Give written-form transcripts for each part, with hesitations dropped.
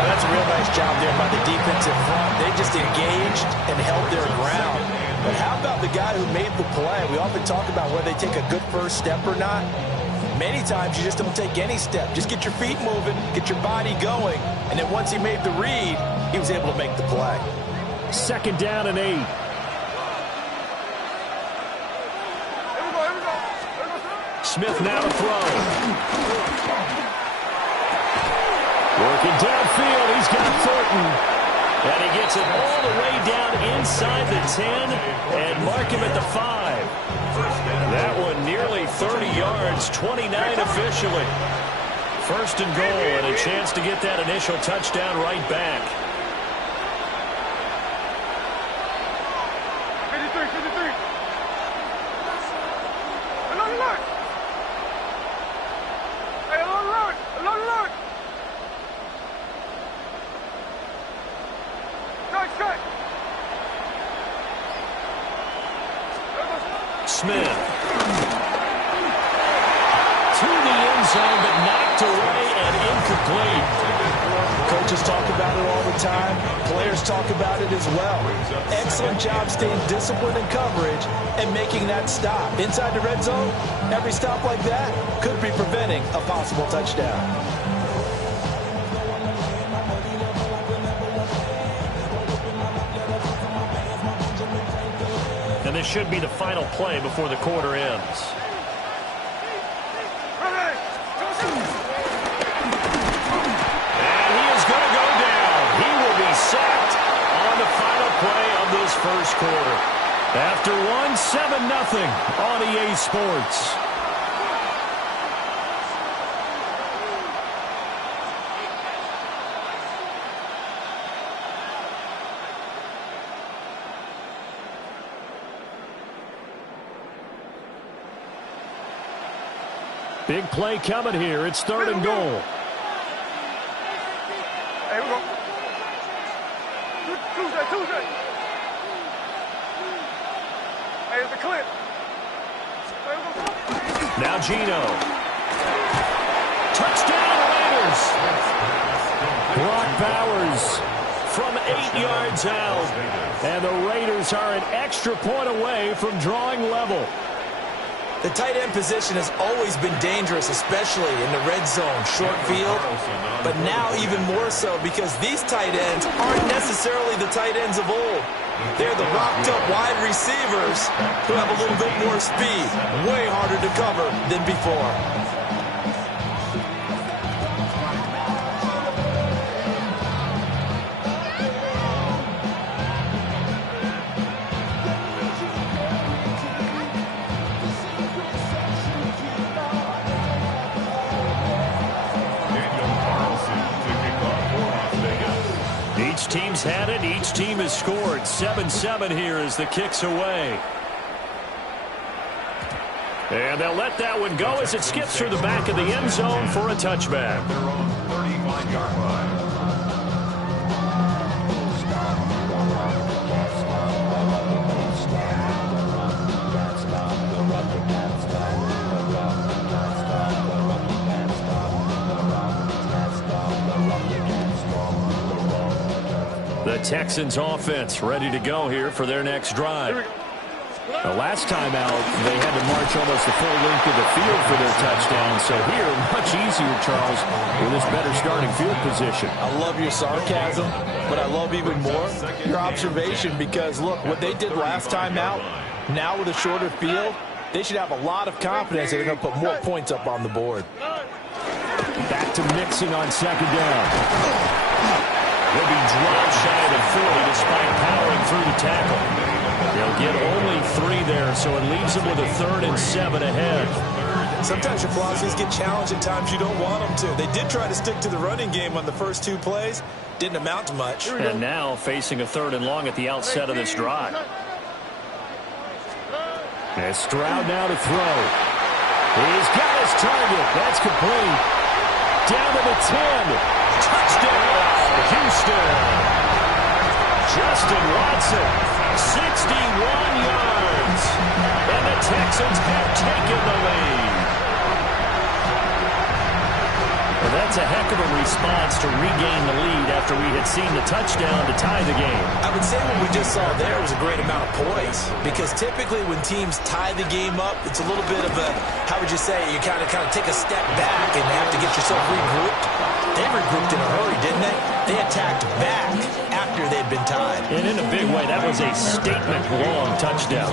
Oh, that's a real nice job there by the defensive front. They just engaged and held their ground. But how about the guy who made the play? We often talk about whether they take a good first step or not. Many times you just don't take any step. Just get your feet moving, get your body going, and then once he made the read, he was able to make the play. 2nd down and 8. Smith now to throw. Working downfield, he's got Thornton. And he gets it all the way down inside the 10 and mark him at the 5. That one nearly 30 yards, 29 officially. 1st and goal and a chance to get that initial touchdown right back. 53. Alert. Hey, alert. Strike. Smith. To the end zone, but knocked away and incomplete. Coaches talk about it all the time. Players talk about it as well. Excellent job staying disciplined in coverage and making that stop. Inside the red zone, every stop like that could be preventing a possible touchdown. And this should be the final play before the quarter ends. And he is going to go down. He will be sacked on the final play of this first quarter. After 7-0 on EA Sports. Big play coming here. It's 3rd and goal. Hey, we go. Tuesday. Hey, it's the clip. Hey, we go. Now Gino. Touchdown Raiders. Brock Bowers from 8 yards out. And the Raiders are an extra point away from drawing level. The tight end position has always been dangerous, especially in the red zone, short field. But now even more so because these tight ends aren't necessarily the tight ends of old. They're the rocked-up wide receivers who have a little bit more speed. Way harder to cover than before. Each team's had it. Each team has scored. 7-7 here as the kick's away. And they'll let that one go as it skips through the back of the end zone for a touchback. They're on the 35-yard line. The Texans offense ready to go here for their next drive. The last time out, they had to march almost the full length of the field for their touchdown. So here, much easier, Charles, with this better starting field position. I love your sarcasm, but I love even more your observation because, look, what they did last time out, now with a shorter field, they should have a lot of confidence that they're going to put more points up on the board. Back to Mixon on 2nd down. He'll be dropped shy of the 40 despite powering through the tackle. They'll get only 3 there, so it leaves them with a 3rd and 7 ahead. Sometimes your philosophies get challenged at times you don't want them to. They did try to stick to the running game on the first 2 plays. Didn't amount to much. And now facing a 3rd and long at the outset of this drive. And Stroud now to throw. He's got his target. That's complete. Down to the 10. Touchdown, Houston. Justin Watson, 61 yards. And the Texans have taken the lead. And that's a heck of a response to regain the lead after we had seen the touchdown to tie the game. I would say what we just saw there was a great amount of poise, because typically when teams tie the game up, it's a little bit of a, how would you say, you kind of take a step back and have to get yourself regrouped. They regrouped in a hurry, didn't they? They attacked back after they'd been tied. And in a big way, that was a statement-long touchdown.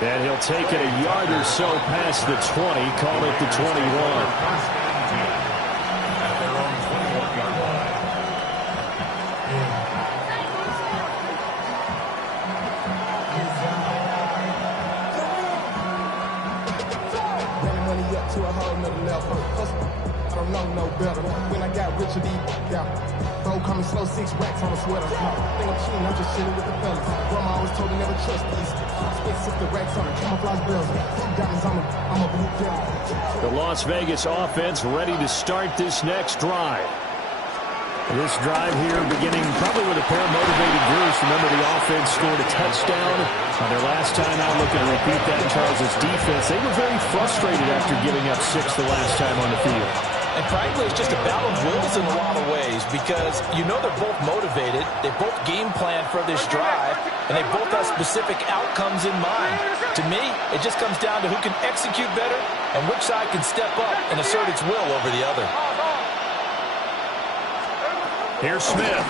And he'll take it a yard or so past the 20, call it the 21. At their own 21-yard line. Running money up to a whole nother level. I don't know no better. When I got rich of these, yeah. Bro, coming slow, 6 racks on a sweater. Think I'm cheating, I'm just chilling with the fellas. Grandma always told me never trust these. Spent 60 racks on a camouflage bells. Diamonds on me, I'm a blue devil. The Las Vegas offense ready to start this next drive. This drive here beginning probably with a pair of motivated groups. Remember, the offense scored a touchdown on their last time out. Looking to repeat that in Charles' defense. They were very frustrated after giving up 6 the last time on the field. And frankly, it's just a battle of wills in a lot of ways, because you know they're both motivated, they both game plan for this drive, and they both have specific outcomes in mind. To me, it just comes down to who can execute better and which side can step up and assert its will over the other. Here's Smith.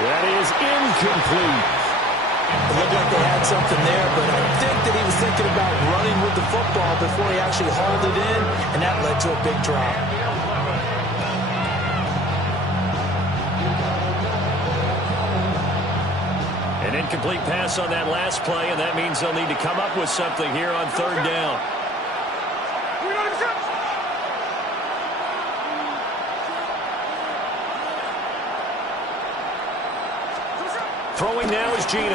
That is incomplete. It looked like they had something there, but I think that he was thinking about running with the football before he actually hauled it in, and that led to a big drop. An incomplete pass on that last play, and that means they'll need to come up with something here on 3rd down. Throwing now is Geno.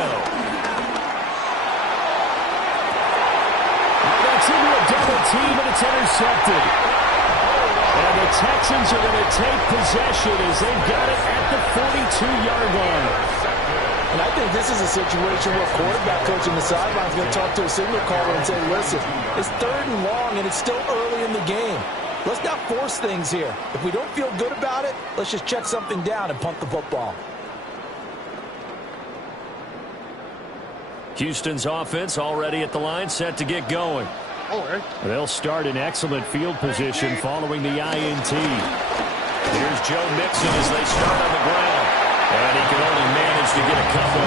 That's into a double team, and it's intercepted. And the Texans are going to take possession as they've got it at the 42-yard line. And I think this is a situation where a quarterback coach on the sideline is going to talk to a signal caller and say, listen, it's 3rd and long, and it's still early in the game. Let's not force things here. If we don't feel good about it, let's just check something down and punt the football. Houston's offense already at the line, set to get going. They'll start in excellent field position following the INT. Here's Joe Mixon as they start on the ground. And he can only manage to get a couple.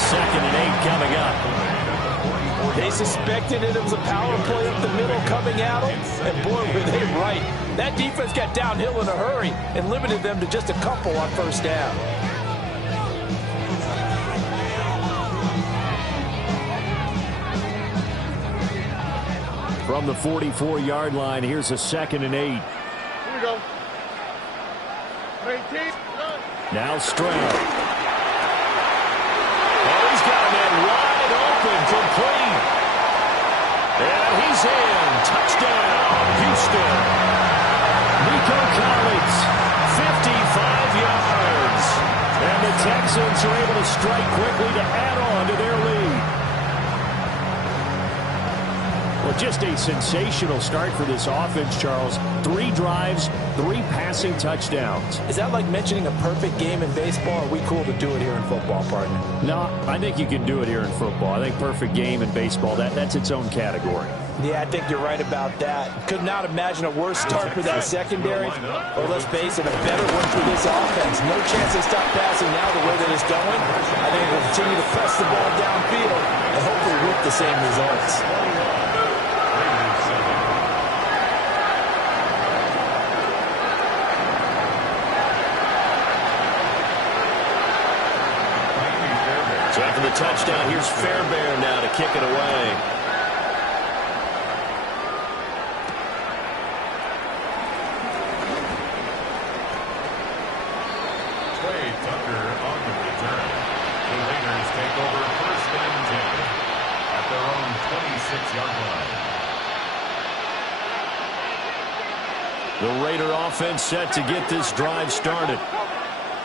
2nd and 8 coming up. They suspected it was a power play up the middle coming at them, and boy, were they right. That defense got downhill in a hurry and limited them to just a couple on 1st down. From the 44-yard line, here's a 2nd and 8. Here we go. 18. Now Stroud. Oh, he's got a man wide open, complete. And he's in. Touchdown, Houston. Nico Collins, 55 yards. And the Texans are able to strike quickly to add on to their lead. Well, just a sensational start for this offense, Charles. 3 drives, 3 passing touchdowns. Is that like mentioning a perfect game in baseball? Or are we cool to do it here in football, partner? No, I think you can do it here in football. I think perfect game in baseball, that's its own category. Yeah, I think you're right about that. Could not imagine a worse start for that secondary, or let's face it, a better one for this offense. No chance they stop passing now the way that it's going. I think they'll continue to press the ball downfield and hopefully with the same results. So after the touchdown, here's Fairbairn now to kick it away. Trey Tucker on the return. The Raiders take over 1st and 10 at their own 26-yard line. The Raider offense set to get this drive started.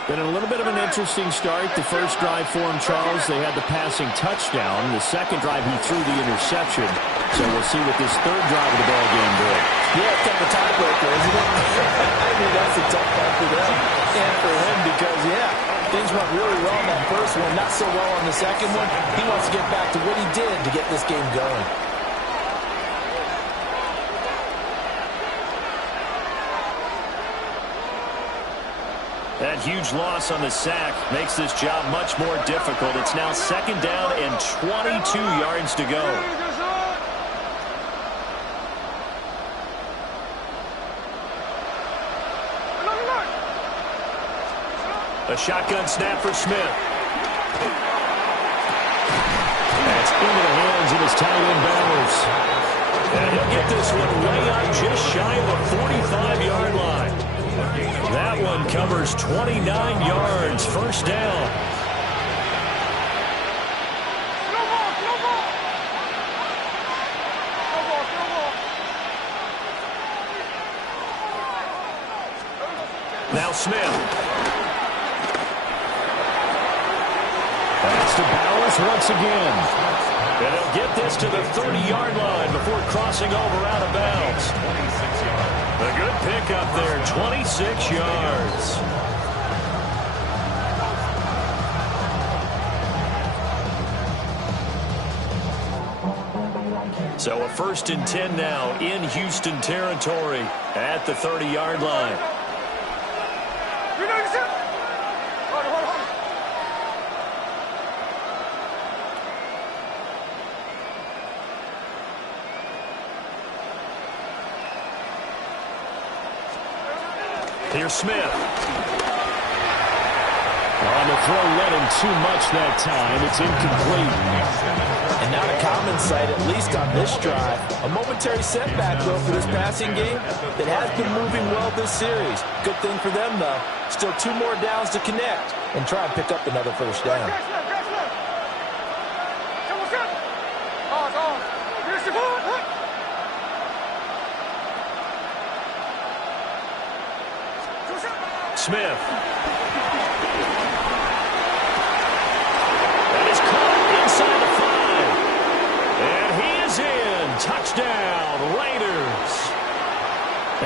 Been a little bit of an interesting start. The first drive for him, Charles, they had the passing touchdown. The second drive, he threw the interception. So we'll see what this third drive of the ball game did. Yeah, it's kind of a tiebreaker, isn't it? I mean, that's a tough one for them and for him because, yeah, things went really well in that first one, not so well on the second one. He wants to get back to what he did to get this game going. That huge loss on the sack makes this job much more difficult. It's now second down and 22 yards to go. A shotgun snap for Smith. That's into the hands of his tight end Bowers. And he'll get this one way up just shy of the 45-yard line. That one covers 29 yards, first down. Now Smith. That's to Bowers once again. And he'll get this to the 30-yard line before crossing over out of bounds. 26 yards. A good pickup there, 26 yards. So a 1st and 10 now in Houston territory at the 30-yard line. Here's Smith. On the throw, let him too much that time. It's incomplete. And not a common sight, at least on this drive. A momentary setback, though, for this passing game that has been moving well this series. Good thing for them, though. Still 2 more downs to connect and try and pick up another first down. Smith. That is caught inside the 5. And he is in. Touchdown, Raiders.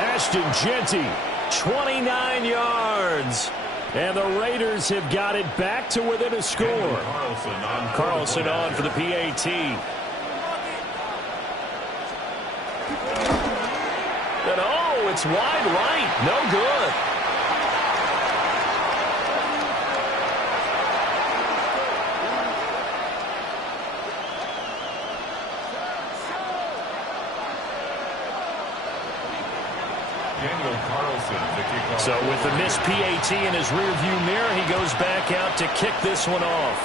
Ashton Jeanty, 29 yards. And the Raiders have got it back to within a score. Carlson on for the PAT. And oh, it's wide right. No good. So with the missed PAT in his rearview mirror, he goes back out to kick this one off.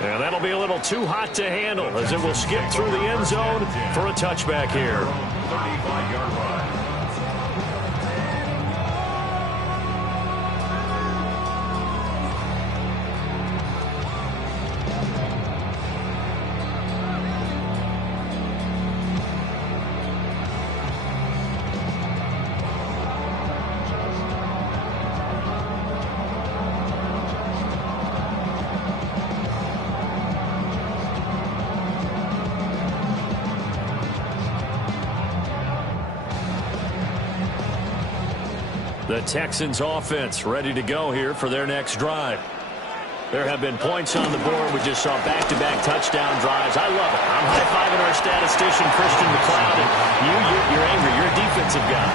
And that'll be a little too hot to handle as it will skip through the end zone for a touchback here. 35-yard line. The Texans offense ready to go here for their next drive. There have been points on the board. We just saw back-to-back touchdown drives. I love it. I'm high-fiving our statistician, Christian McLeod. And you're angry. You're a defensive guy.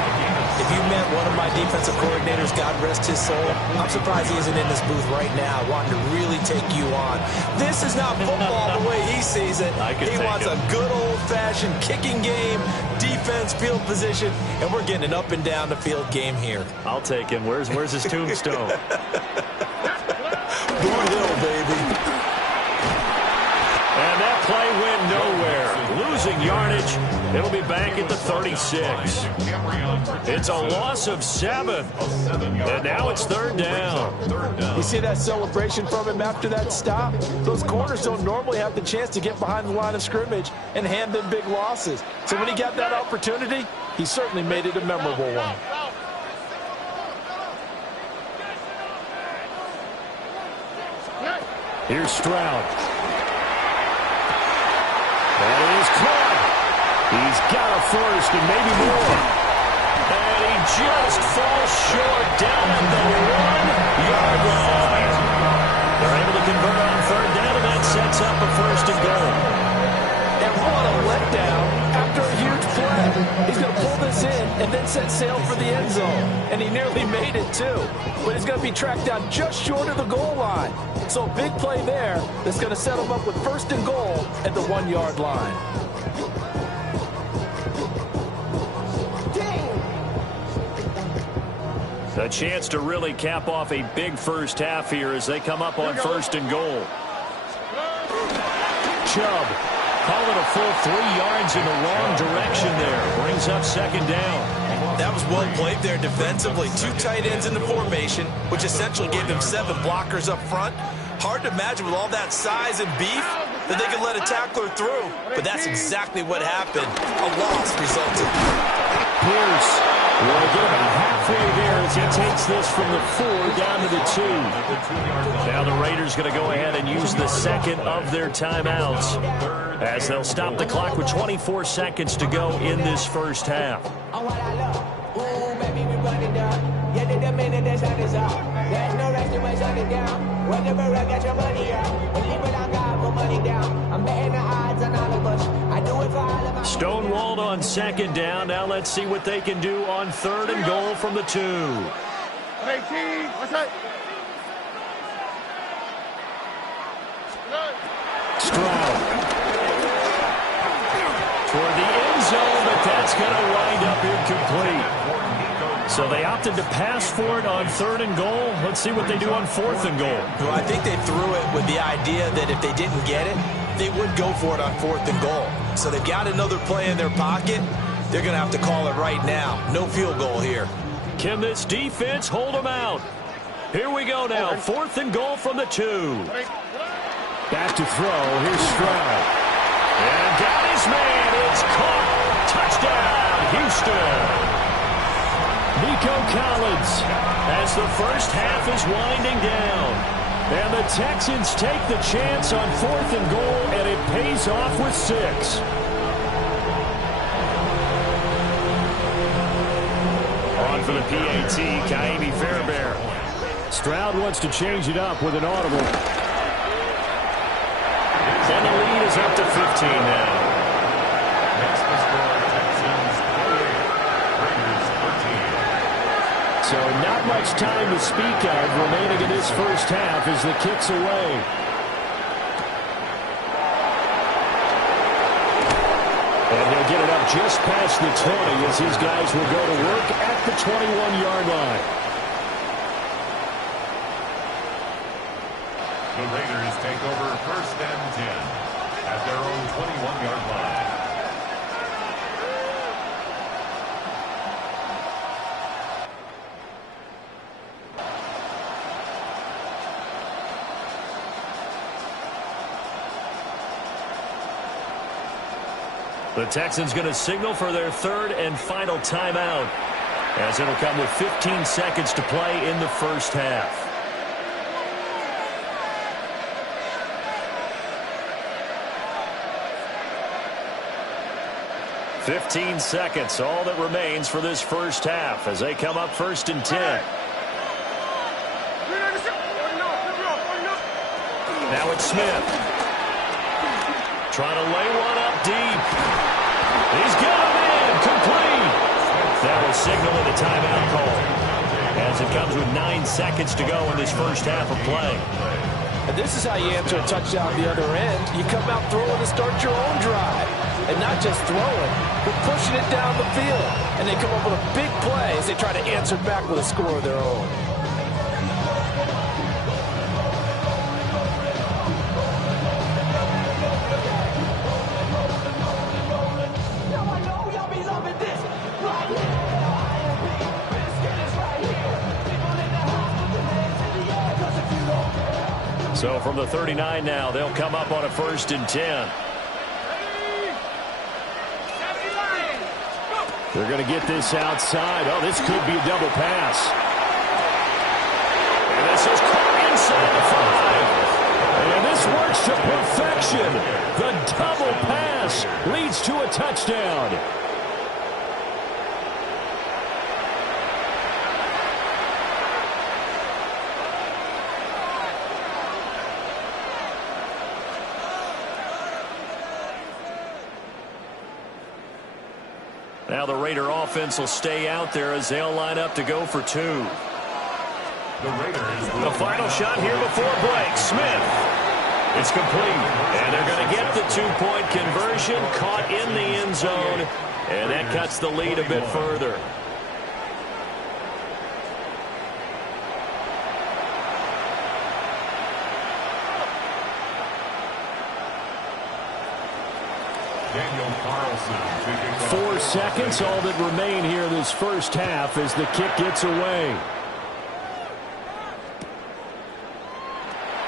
If you met one of my defensive coordinators, God rest his soul, I'm surprised he isn't in this booth right now wanting to really take you on. This is not football the way he sees it. He wants a good old-fashioned kicking game, defense, field position, and we're getting an up-and-down-the-field game here. I'll take him. Where's his tombstone? Boot Hill, baby. And that play went nowhere. Losing yardage. It'll be back at the 36. It's a loss of 7. And now it's third down. You see that celebration from him after that stop? Those corners don't normally have the chance to get behind the line of scrimmage and hand them big losses. So when he got that opportunity, he certainly made it a memorable one. Here's Stroud. That is caught. He's got a first and maybe more. And he just falls short down at the 1-yard line. They're able to convert on third down, and that sets up a first and goal. And what a letdown after a huge play. He's going to pull this in and then set sail for the end zone. And he nearly made it, too. But he's going to be tracked down just short of the goal line. So a big play there that's going to set him up with first and goal at the 1-yard line. A chance to really cap off a big first half here as they come up on first and goal. Chubb calling a full 3 yards in the wrong direction there. Brings up second down. That was well played there defensively. 2 tight ends in the formation, which essentially gave them 7 blockers up front. Hard to imagine with all that size and beef that they could let a tackler through. But that's exactly what happened. A loss resulted. Pierce will get about halfway there as he takes this from the 4 down to the 2. Now the Raiders going to go ahead and use the second of their timeouts as they'll stop the clock with 24 seconds to go in this first half. Stonewalled on second down. Now let's see what they can do on third and goal from the 2. 18, what's that? Stroud toward the end zone, but that's going to wind up incomplete. So they opted to pass for it on third and goal. Let's see what they do on fourth and goal. Well, I think they threw it with the idea that if they didn't get it, they would go for it on fourth and goal. So they've got another play in their pocket. They're going to have to call it right now. No field goal here. Can this defense hold them out? Here we go now. Fourth and goal from the 2. Back to throw. Here's Stroud. And got his man. It's caught. Touchdown, Houston. Nico Collins as the first half is winding down. And the Texans take the chance on fourth and goal, and it pays off with 6. On for the PAT, Ka'imi Fairbairn. Stroud wants to change it up with an audible. And the lead is up to 15 now. Next to score, Texans 48, Raiders 13. So not much time to speak of remaining in this first half as the kick's away. And he'll get it up just past the 20 as these guys will go to work at the 21-yard line. The Raiders take over first and 10 at their own 21-yard line. The Texans going to signal for their third and final timeout as it'll come with 15 seconds to play in the first half. "15 seconds, all that remains for this first half as they come up first and 10. Now it's Smith. Trying to lay one up deep. He's got him in. Complete. That will signal in a timeout call as it comes with 9 seconds to go in this first half of play. And this is how you answer a touchdown at the other end. You come out throwing to start your own drive. And not just throwing, but pushing it down the field. And they come up with a big play as they try to answer back with a score of their own. So from the 39 now, they'll come up on a first and 10. They're going to get this outside. Oh, this could be a double pass. And this is caught inside the 5. And action. The double pass leads to a touchdown. Now the Raider offense will stay out there as they'll line up to go for two. The final shot here before break. Smith. It's complete. And they're going to get the two-point conversion, caught in the end zone, and that cuts the lead a bit further. Daniel Carlson. 4 seconds, all that remain here this first half as the kick gets away.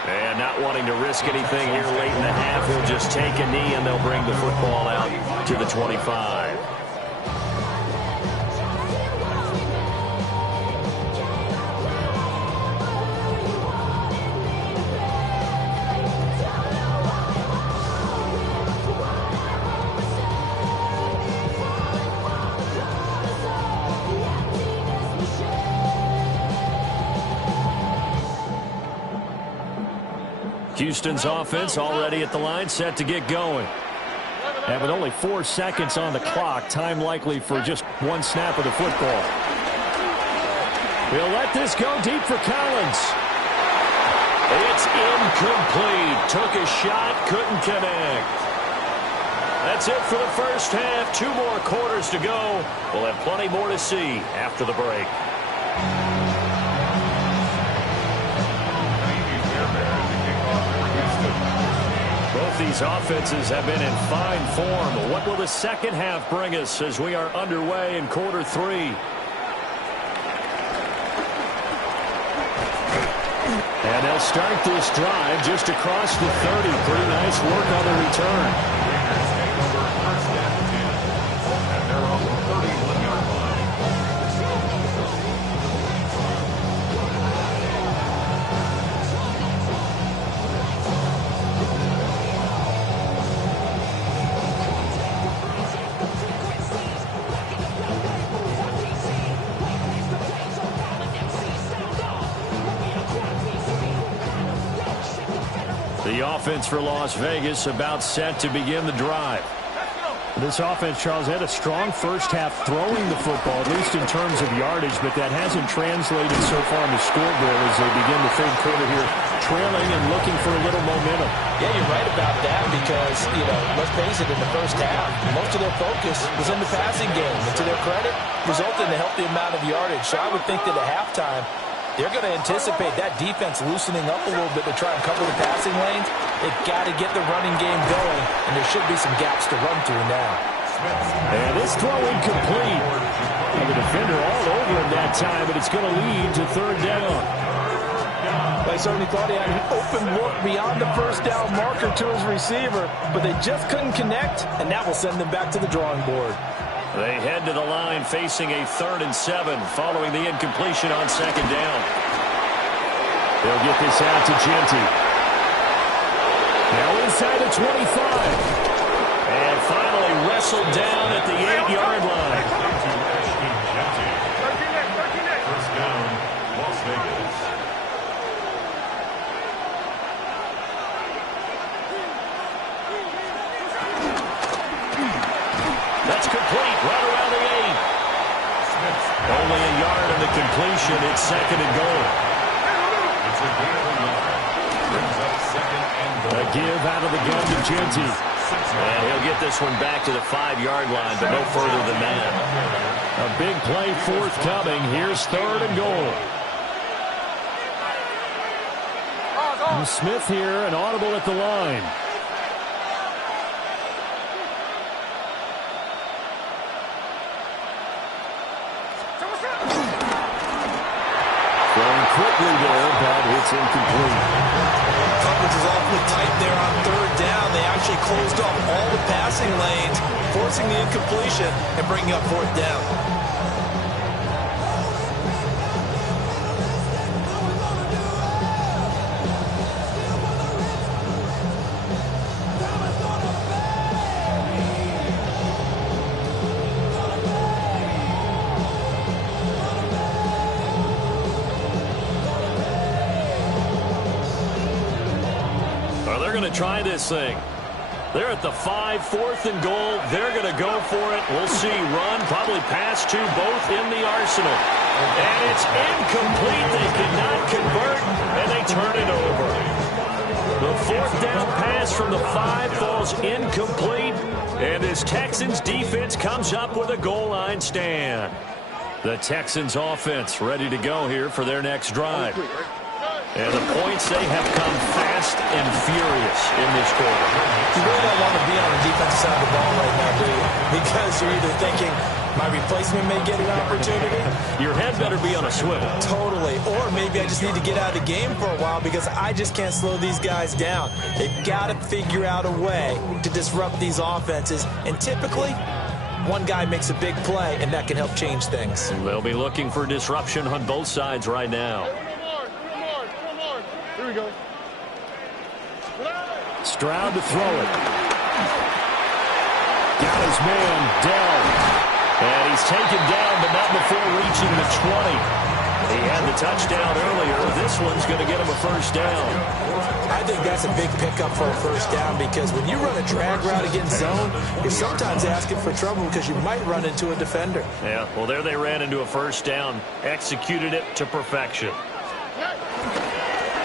And not wanting to risk anything here late in the half, he'll just take a knee and they'll bring the football out to the 25. Houston's offense already at the line, set to get going. And with only 4 seconds on the clock, time likely for just one snap of the football. We'll let this go deep for Collins. It's incomplete. Took a shot, couldn't connect. That's it for the first half. 2 more quarters to go. We'll have plenty more to see after the break. Both these offenses have been in fine form. What will the second half bring us as we are underway in quarter 3? And they'll start this drive just across the 30. Pretty nice work on the return. The offense for Las Vegas about set to begin the drive. This offense, Charles, had a strong first half throwing the football, at least in terms of yardage, but that hasn't translated so far in the scoreboard as they begin the third quarter here, trailing and looking for a little momentum. Yeah, you're right about that because, let's face it, in the first half, most of their focus was in the passing game. And to their credit, resulted in a healthy amount of yardage. So I would think that at halftime, they're going to anticipate that defense loosening up a little bit to try and cover the passing lanes. They've got to get the running game going, and there should be some gaps to run through now. And this throw incomplete. And the defender all over him that time, but it's going to lead to third down. They certainly thought he had an open look beyond the first down marker to his receiver, but they just couldn't connect, and that will send them back to the drawing board. They head to the line facing a 3rd and 7 following the incompletion on second down. They'll get this out to Genty. Now inside the 25. And finally wrestled down at the 8-yard line. First down, Las Vegas. That's complete, right around the 8. Only a yard in the completion. It's 2nd and goal. It's a gain of a yard. Brings up 2nd and goal. A give out of the gun to Genty. And he'll get this one back to the 5-yard line, but no further than that. A big play forthcoming. Here's 3rd and goal. Smith here, an audible at the line. Quickly there, but it's incomplete. Coverage is awfully tight there on 3rd down. They actually closed off all the passing lanes, forcing the incompletion and bringing up 4th down. Or they're going to try this thing. They're at the 5, 4th and goal. They're going to go for it. We'll see. Run, probably pass to both in the arsenal. And it's incomplete. They cannot convert, and they turn it over. The 4th down pass from the 5 falls incomplete, and this Texans defense comes up with a goal line stand. The Texans offense ready to go here for their next drive. And the points, they have come fast and furious in this quarter. You really don't want to be on the defensive side of the ball right now, do you? Because you're either thinking, my replacement may get an opportunity. Your head better be on a swivel. Totally. Or maybe I just need to get out of the game for a while because I just can't slow these guys down. They've got to figure out a way to disrupt these offenses. And typically, one guy makes a big play, and that can help change things. They'll be looking for disruption on both sides right now. Here we go. Stroud to throw it. Got his man, Dell. And he's taken down, but not before reaching the 20. He had the touchdown earlier. This one's going to get him a first down. I think that's a big pickup for a first down because when you run a drag route against zone, you're sometimes asking for trouble because you might run into a defender. Yeah, well, there they ran into a first down. Executed it to perfection.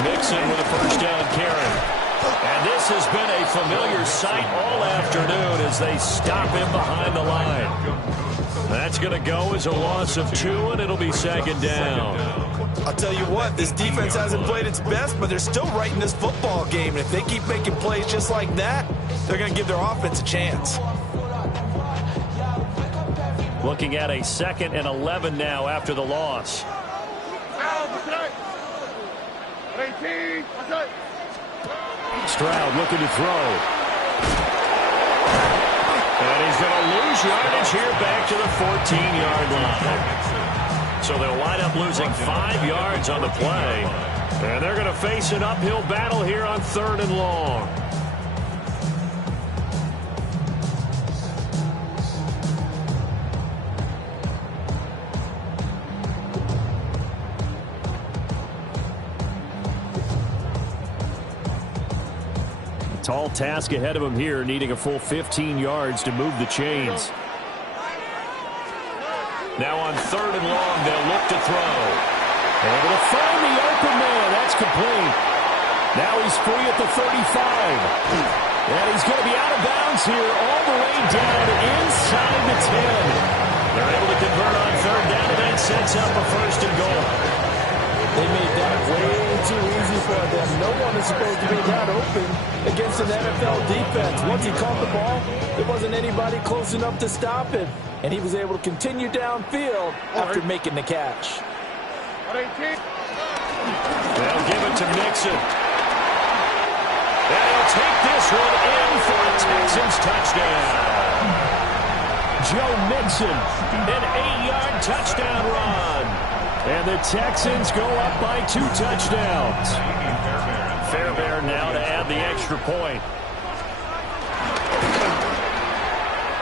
Mixon with a first down carry. And this has been a familiar sight all afternoon as they stop him behind the line. That's going to go as a loss of 2, and it'll be second down. I'll tell you what, this defense hasn't played its best, but they're still right in this football game. And if they keep making plays just like that, they're going to give their offense a chance. Looking at a 2nd and 11 now after the loss. Stroud looking to throw. And he's going to lose yardage here back to the 14-yard line. So they'll wind up losing 5 yards on the play. And they're going to face an uphill battle here on 3rd and long. Tall task ahead of him here, needing a full 15 yards to move the chains. Now on 3rd and long, they'll look to throw. Able to find the open man. That's complete. Now he's free at the 35. And he's going to be out of bounds here all the way down inside the 10. They're able to convert on 3rd down, and that sets up a 1st and goal. They made that way too easy for them. No one is supposed to be that open against an NFL defense. Once he caught the ball, there wasn't anybody close enough to stop him. And he was able to continue downfield after making the catch. They'll give it to Mixon. And he'll take this one in for a Texans touchdown. Joe Mixon, an 8-yard touchdown run. And the Texans go up by 2 touchdowns. Fairbairn now to add the extra point.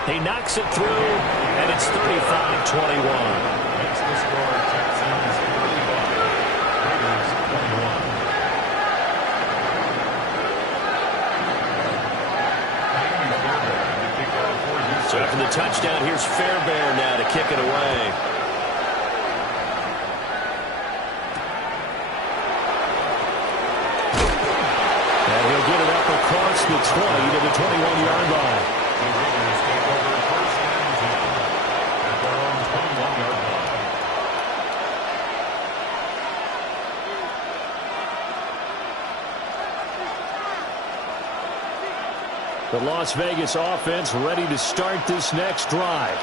He knocks it through, and it's 35-21. Makes the score Texans 35, Raiders 21. So after the touchdown, here's Fairbairn now to kick it away. Across the 20 to the 21-yard line. The Raiders take over 1st and 10 at their own 21-yard line. The Las Vegas offense ready to start this next drive.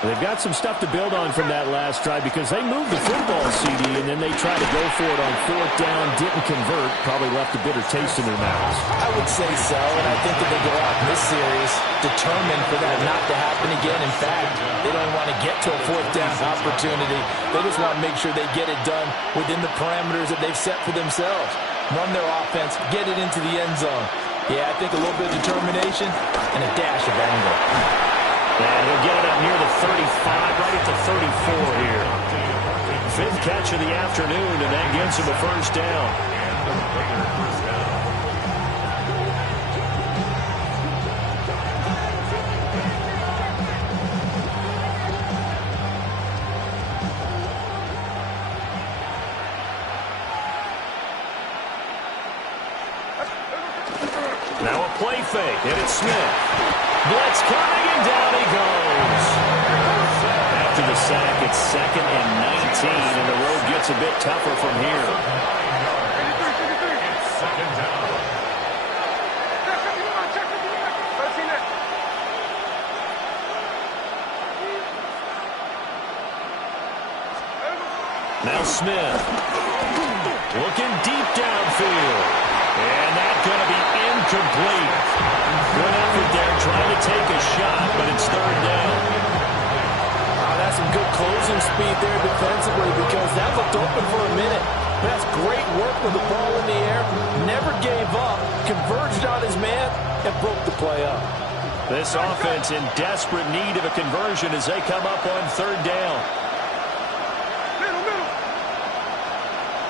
They've got some stuff to build on from that last drive because they moved the football, CD, and then they tried to go for it on 4th down, didn't convert, probably left a bitter taste in their mouths. I would say so, and I think that they go out in this series determined for that not to happen again. In fact, they don't want to get to a 4th down opportunity. They just want to make sure they get it done within the parameters that they've set for themselves. Run their offense, get it into the end zone. Yeah, I think a little bit of determination and a dash of anger. And he'll get it up near the 35, right at the 34 here. 5th catch of the afternoon, and that gives him a first down. Now a play fake, and it's Smith. Blitz coming, and down he goes. After the sack, it's 2nd and 19, and the road gets a bit tougher from here. It's 2nd down. Now Smith. Looking deep downfield. And that's going to be incomplete. Good effort there, trying to take a shot, but it's 3rd down. That's some good closing speed there defensively because that looked open for a minute. That's great work with the ball in the air. Never gave up, converged on his man, and broke the play up. This offense in desperate need of a conversion as they come up on 3rd down. Middle.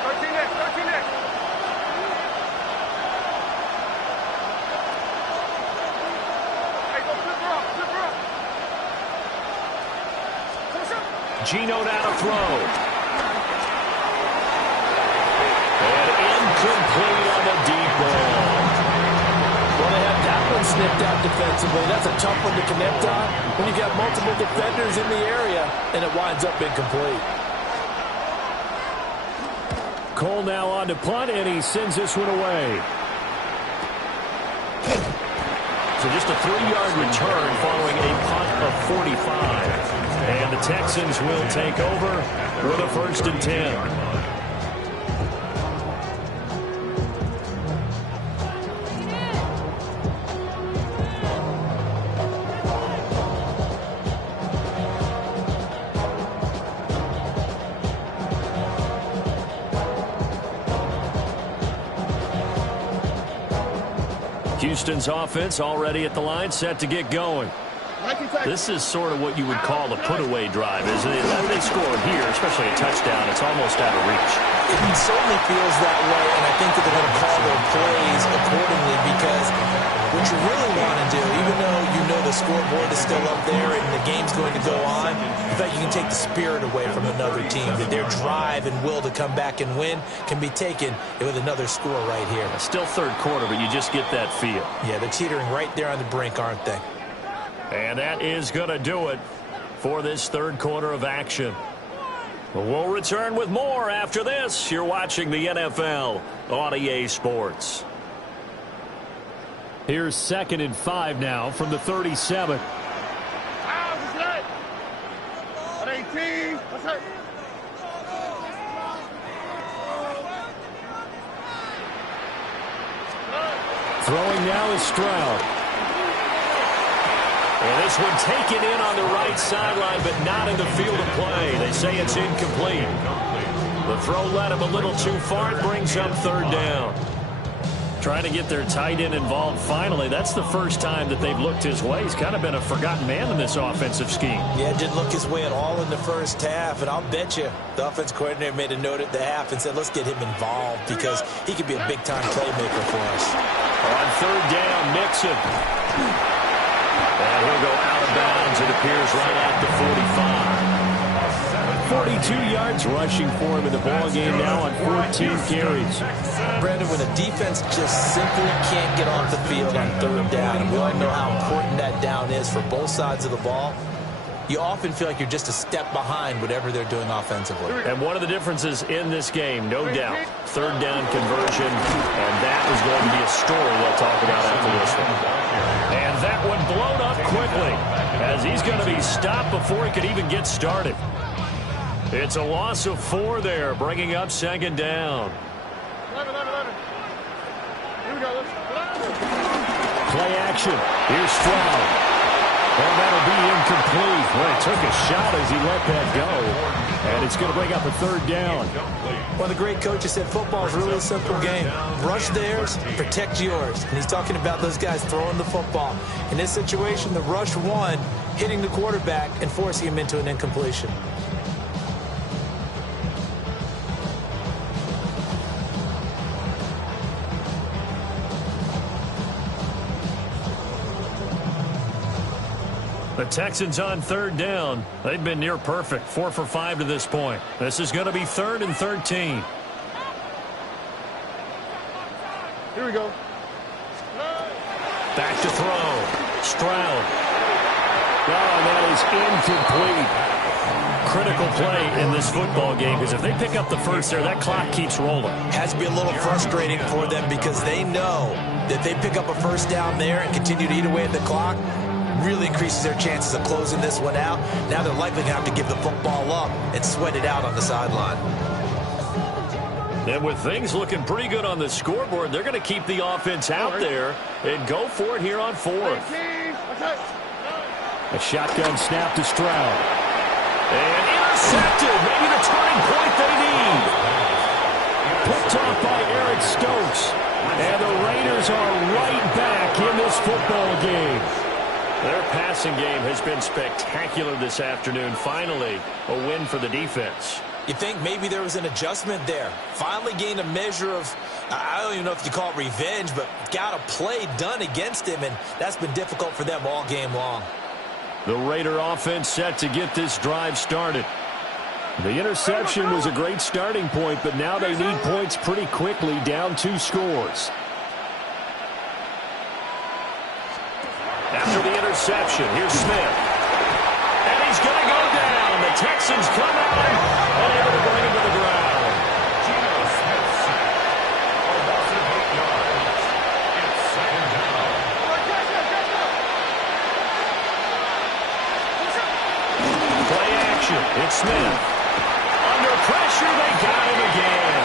13 next. Hey, go flip her up. Geno down to throw. And incomplete on the deep ball. Well, they have that one snipped out defensively. That's a tough one to connect on when you got multiple defenders in the area, and it winds up incomplete. Cole now on to punt, and he sends this one away. So just a 3-yard return following a punt of 45. And the Texans will take over with a 1st and 10. Houston's offense already at the line, set to get going. This is sort of what you would call a put-away drive, isn't it? If they score here, especially a touchdown, it's almost out of reach. It certainly feels that way, and I think that they're going to call their plays accordingly because what you really want to do, even though you know the scoreboard is still up there and the game's going to go on, in fact, you can take the spirit away from another team, that their drive and will to come back and win can be taken with another score right here. Still 3rd quarter, but you just get that feel. Yeah, they're teetering right there on the brink, aren't they? And that is going to do it for this 3rd quarter of action. We'll return with more after this. You're watching the NFL on EA Sports. Here's 2nd and 5 now from the 37. Throwing now is Stroud. And this one taken in on the right sideline, but not in the field of play. They say it's incomplete. The throw led him a little too far. It brings up 3rd down. Trying to get their tight end involved finally. That's the first time that they've looked his way. He's kind of been a forgotten man in this offensive scheme. Yeah, didn't look his way at all in the first half, and I'll bet you the offense coordinator made a note at the half and said, let's get him involved because he could be a big-time playmaker for us. On 3rd down, Mixon. And he'll go out of bounds, it appears, right at the 45. 42 yards rushing for him in the ballgame now on 14 carries. Brandon, when a defense just simply can't get off the field on 3rd down, and we all know how important that down is for both sides of the ball, you often feel like you're just a step behind whatever they're doing offensively. And one of the differences in this game, no doubt, 3rd down conversion, and that is going to be a story they'll talk about after this one. And that one blown up quickly as he's going to be stopped before he could even get started. It's a loss of 4 there, bringing up 2nd down. 11. Here we go. Play action. Here's Stroud. And that'll be incomplete. Well, he took a shot as he let that go. And it's going to bring up a 3rd down. One of the great coaches said football is really a simple game. Rush theirs, protect yours. And he's talking about those guys throwing the football. In this situation, the rush won, hitting the quarterback and forcing him into an incompletion. The Texans on 3rd down. They've been near perfect, 4 for 5 to this point. This is going to be 3rd and 13. Here we go. Back to throw. Stroud. Oh, that is incomplete. Critical play in this football game, because if they pick up the first there, that clock keeps rolling. Has to be a little frustrating for them because they know that they pick up a first down there and continue to eat away at the clock, really increases their chances of closing this one out. Now they're likely going to have to give the football up and sweat it out on the sideline. And with things looking pretty good on the scoreboard, they're going to keep the offense out there and go for it here on fourth. A shotgun snap to Stroud. And intercepted. Maybe the turning point they need. Picked off by Eric Stokes. And the Raiders are right back in this football game. Their passing game has been spectacular this afternoon. Finally, a win for the defense. You think maybe there was an adjustment there. Finally gained a measure of, I don't even know if you call it revenge, but got a play done against him, and that's been difficult for them all game long. The Raider offense set to get this drive started. The interception was a great starting point, but now they need points pretty quickly, down 2 scores. After the interception, here's Smith. And he's going to go down. The Texans come out and able to bring him to the ground. Geno Smith sacked. For loss of 8 yards. It's second down. Play action. It's Smith. Under pressure, they got him again.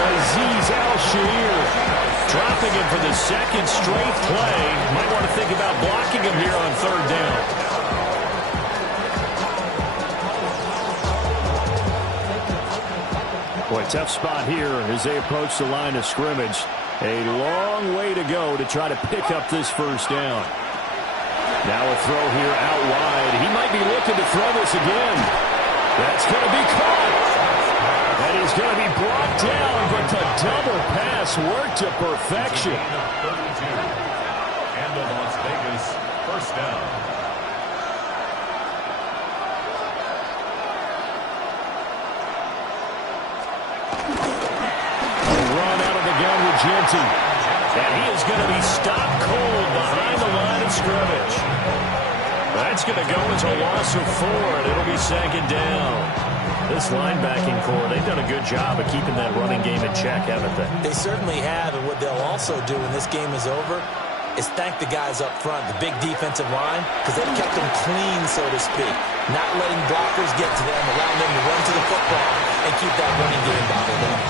Azeez Al-Shaair dropping him for the second straight play. Might want to think about blocking him here on third down. Boy, tough spot here as they approach the line of scrimmage. A long way to go to try to pick up this first down. Now a throw here out wide. He might be looking to throw this again. That's going to be caught. And he's going to be brought down, but the double pass worked to perfection. And the Las Vegas first down. A run out of the gun with Genty. And he is going to be stopped cold behind the line of scrimmage. That's going to go as a loss of 4, and it'll be second down. This linebacking core, they've done a good job of keeping that running game in check, haven't they? They certainly have, and what they'll also do when this game is over is thank the guys up front, the big defensive line, because they've kept them clean, so to speak. Not letting blockers get to them, allowing them to run to the football and keep that running game bottled up.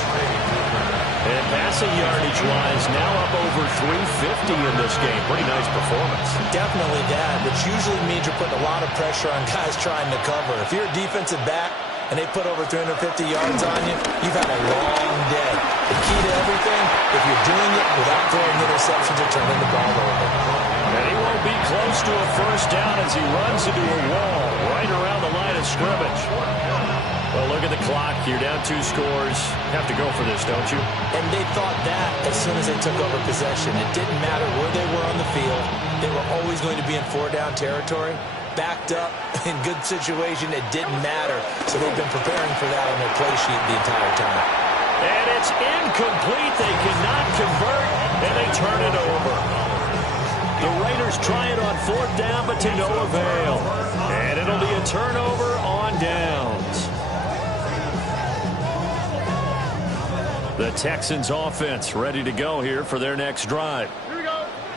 And passing yardage-wise, now up over 350 in this game. Pretty nice performance. Definitely that, which usually means you're putting a lot of pressure on guys trying to cover. If you're a defensive back and they put over 350 yards on you, you've had a long day. The key to everything, if you're doing it without throwing interceptions or turning the ball over. And he won't be close to a first down as he runs into a wall right around the line of scrimmage. Well, look at the clock. You're down 2 scores. Have to go for this, don't you? And they thought that as soon as they took over possession. It didn't matter where they were on the field. They were always going to be in 4-down territory. Backed up, in good situation, it didn't matter. So they've been preparing for that on their play sheet the entire time. And it's incomplete. They cannot convert, and they turn it over. The Raiders try it on 4th down, but to no avail. And it'll be a turnover on downs. The Texans offense ready to go here for their next drive.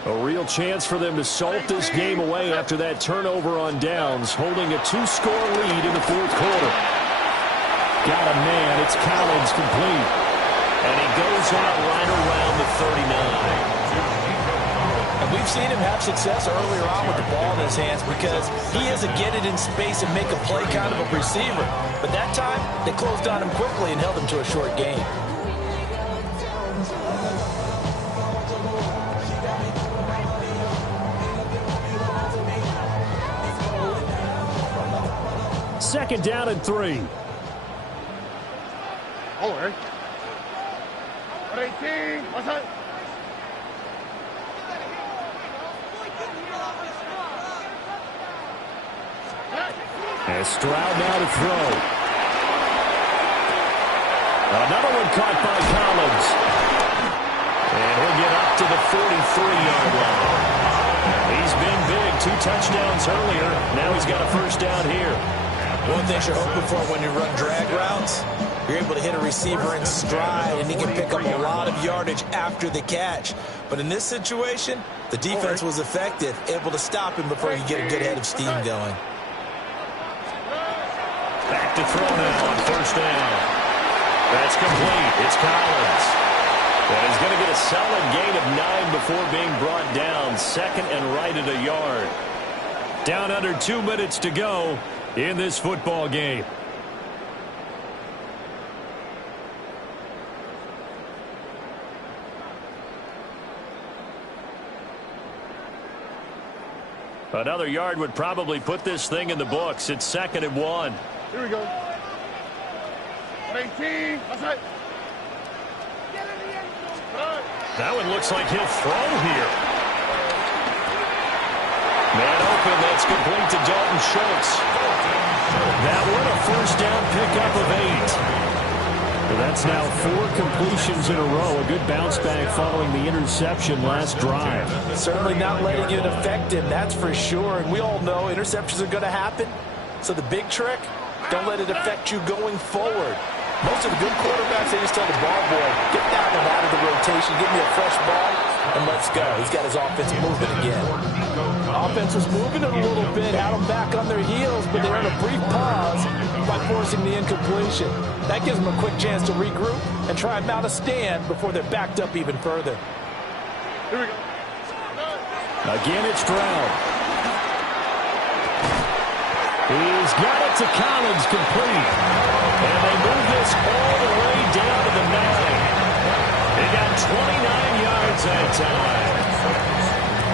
A real chance for them to salt this game away after that turnover on downs, holding a 2-score lead in the 4th quarter. Got a man. It's Collins complete. And he goes out right around the 39. And we've seen him have success earlier on with the ball in his hands because he is a get it in space and make a play kind of a receiver. But that time, they closed on him quickly and held him to a short gain. Second down and 3. Over. 18. What's up? And Stroud now to throw. Another one caught by Collins. And he'll get up to the 43-yard 2 touchdowns earlier. Now he's got a first down here. One thing you're hoping for when you run drag routes, you're able to hit a receiver in stride, and he can pick up a lot of yardage after the catch. But in this situation, the defense was effective, able to stop him before he could get a good head of steam going. Back to throw now on first down. That's complete. It's Collins. And he's going to get a solid gain of 9 before being brought down. Second and right at a yard. Down under 2 minutes to go in this football game. Another yard would probably put this thing in the books. It's 2nd and 1. Here we go. 18. Outside. That one looks like he'll throw here. Man open, that's complete to Dalton Schultz. That one a first down pickup of 8. Well, that's now 4 completions in a row. A good bounce back following the interception last drive. Certainly not letting it affect him, that's for sure. And we all know interceptions are going to happen. So the big trick, don't let it affect you going forward. Most of the good quarterbacks, they just tell the ball boy, get that one out of the rotation, give me a fresh ball, and let's go. He's got his offense moving again. Offense was moving it a little bit, had them back on their heels, but they're in a brief pause by forcing the incompletion. That gives them a quick chance to regroup and try and mount a stand before they're backed up even further. Here we go. Again, it's Stroud. He's got it to Collins, complete. And they move this all the way down to the 9. They got 29 yards that time.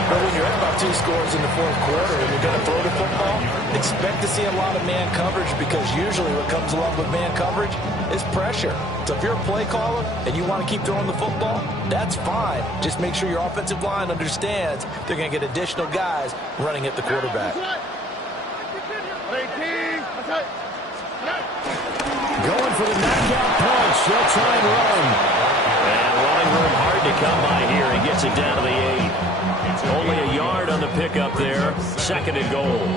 But when you're at about 2 scores in the 4th quarter and you're going to throw the football, expect to see a lot of man coverage, because usually what comes along with man coverage is pressure. So if you're a play caller and you want to keep throwing the football, that's fine. Just make sure your offensive line understands they're going to get additional guys running at the quarterback. 18. Outside. Going for the knockout punch. They'll try and run. And running room hard to come by here. He gets it down to the 8. Only a yard on the pickup there. 2nd and goal.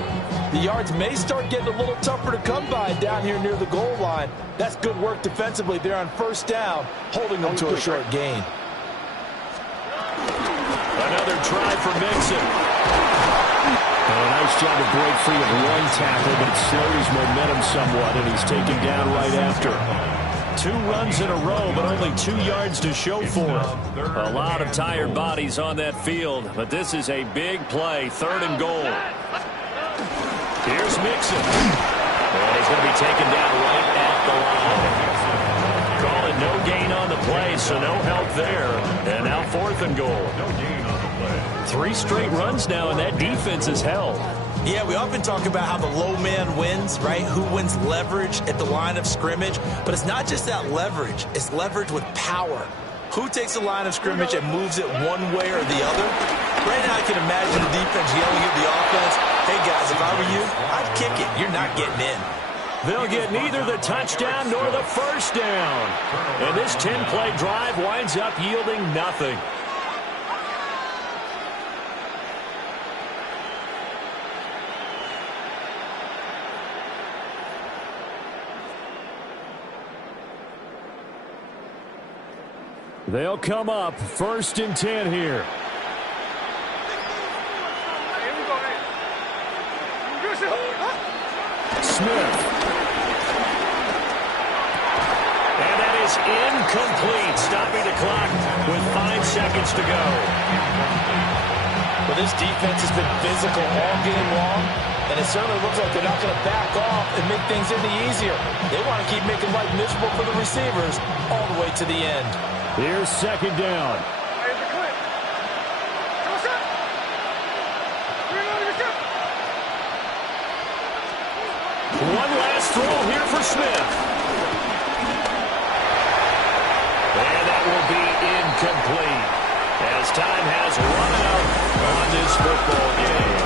The yards may start getting a little tougher to come by down here near the goal line. That's good work defensively there on first down, holding them to a short gain. Another try for Mixon. A nice job to break free of one tackle, but it slowed his momentum somewhat, and he's taken down right after. 2 runs in a row, but only 2 yards to show for it. A lot of tired bodies on that field, but this is a big play. 3rd and goal. Here's Mixon. And he's going to be taken down right at the line. Call it no gain on the play, so no help there. And now 4th and goal. No gain on the play. 3 straight runs now, and that defense is held. Yeah, we often talk about how the low man wins, right? Who wins leverage at the line of scrimmage. But it's not just that leverage. It's leverage with power. Who takes the line of scrimmage and moves it one way or the other? Right now, I can imagine the defense yelling at the offense, hey, guys, if I were you, I'd kick it. You're not getting in. They'll get neither the touchdown nor the first down. And this 10-play drive winds up yielding nothing. They'll come up 1st and 10 here. Smith. And that is incomplete, stopping the clock with 5 seconds to go. Well, this defense has been physical all game long, and it certainly looks like they're not going to back off and make things any easier. They want to keep making life miserable for the receivers all the way to the end. Here's 2nd down. One last throw here for Smith. And that will be incomplete as time has run out on this football game.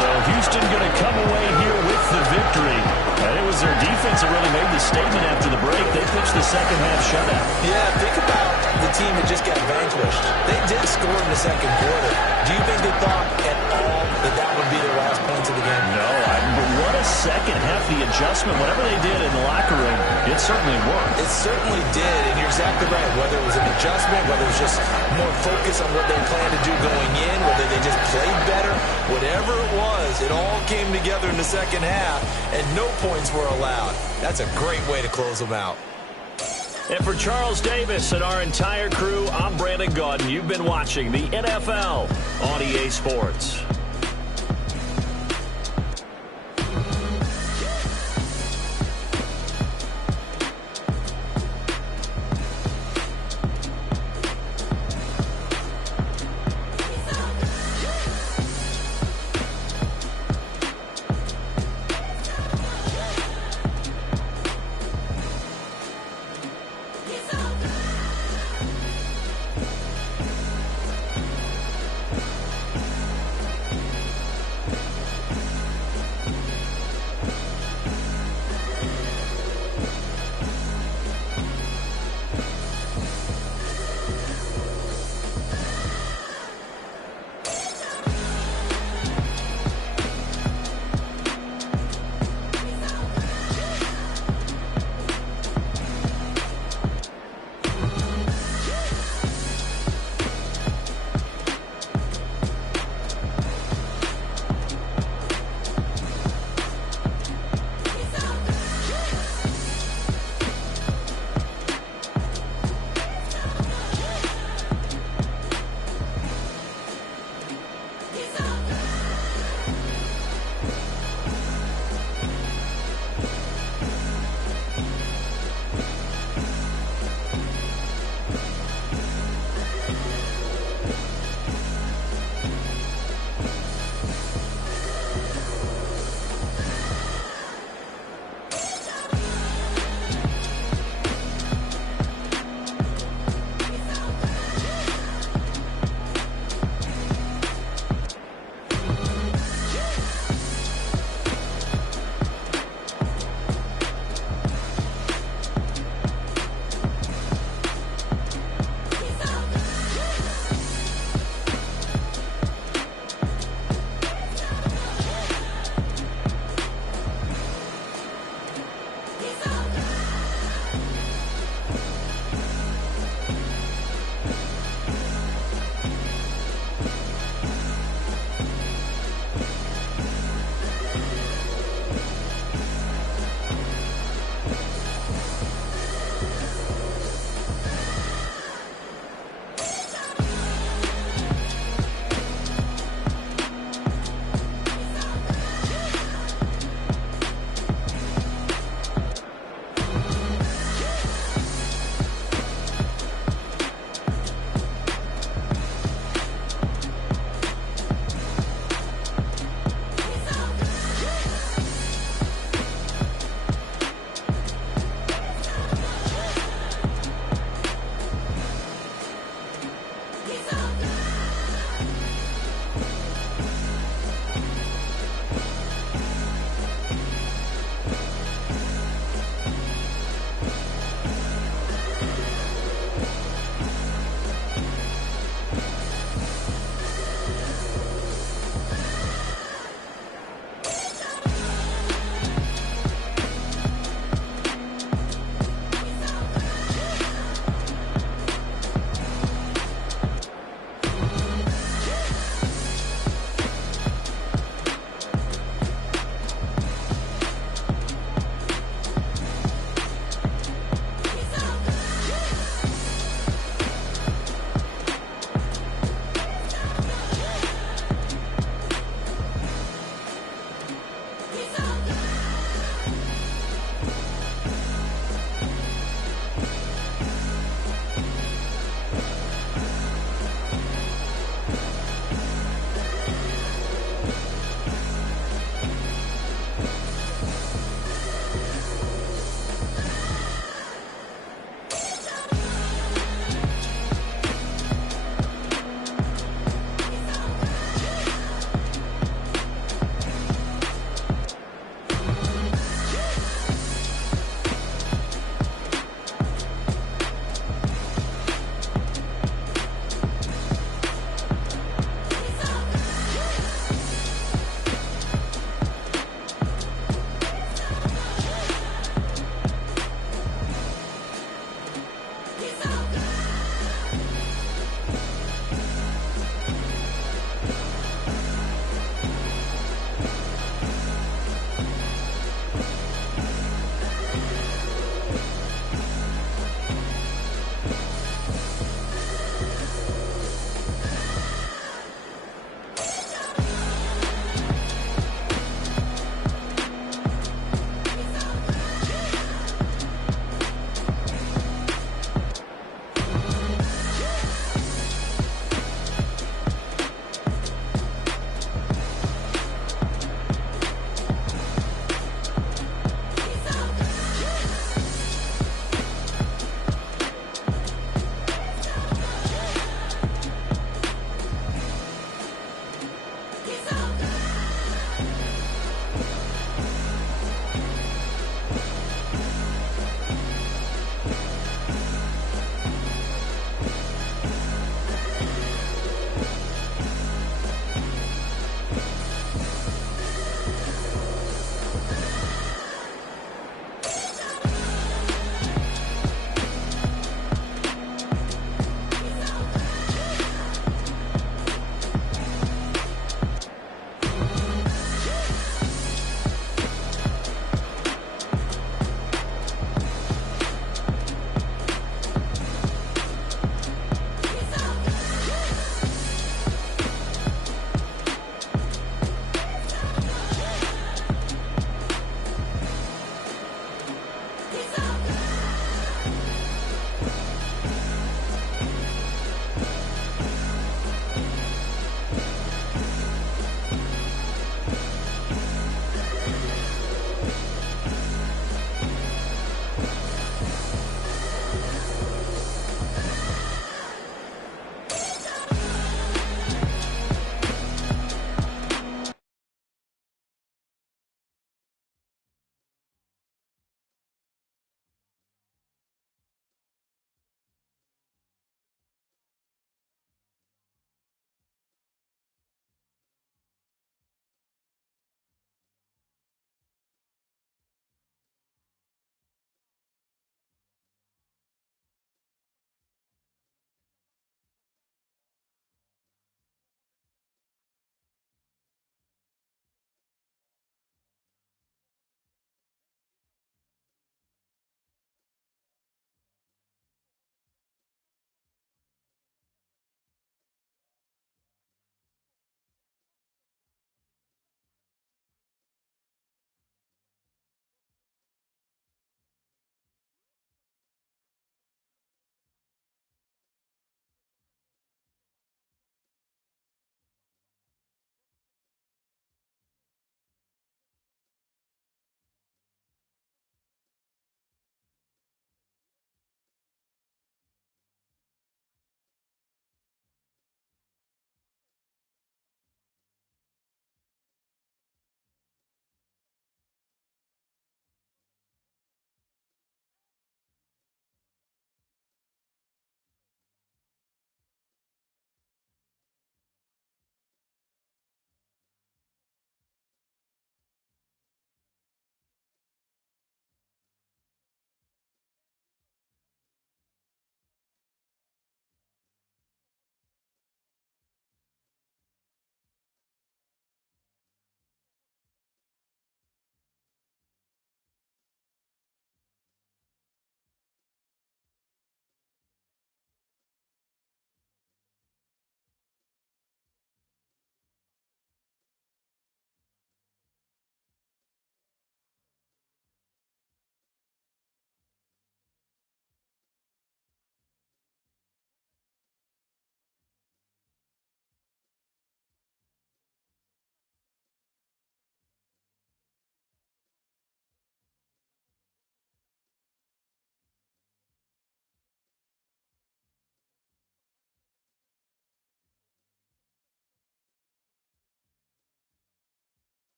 So Houston going to come away here with the victory. And it was their defense that really made the statement after the break. They pitched the second-half shutout. Yeah, think about the team that just got vanquished. They did score in the 2nd quarter. Do you think they thought at all that that would be their last points of the game. No, but what a second half. The adjustment, whatever they did in the locker room, it certainly worked. It certainly did, and you're exactly right. Whether it was an adjustment, whether it was just more focus on what they planned to do going in, whether they just played better, whatever it was, it all came together in the second half, and no points were allowed. That's a great way to close them out. And for Charles Davis and our entire crew, I'm Brandon Gaudin. You've been watching the NFL on EA Sports.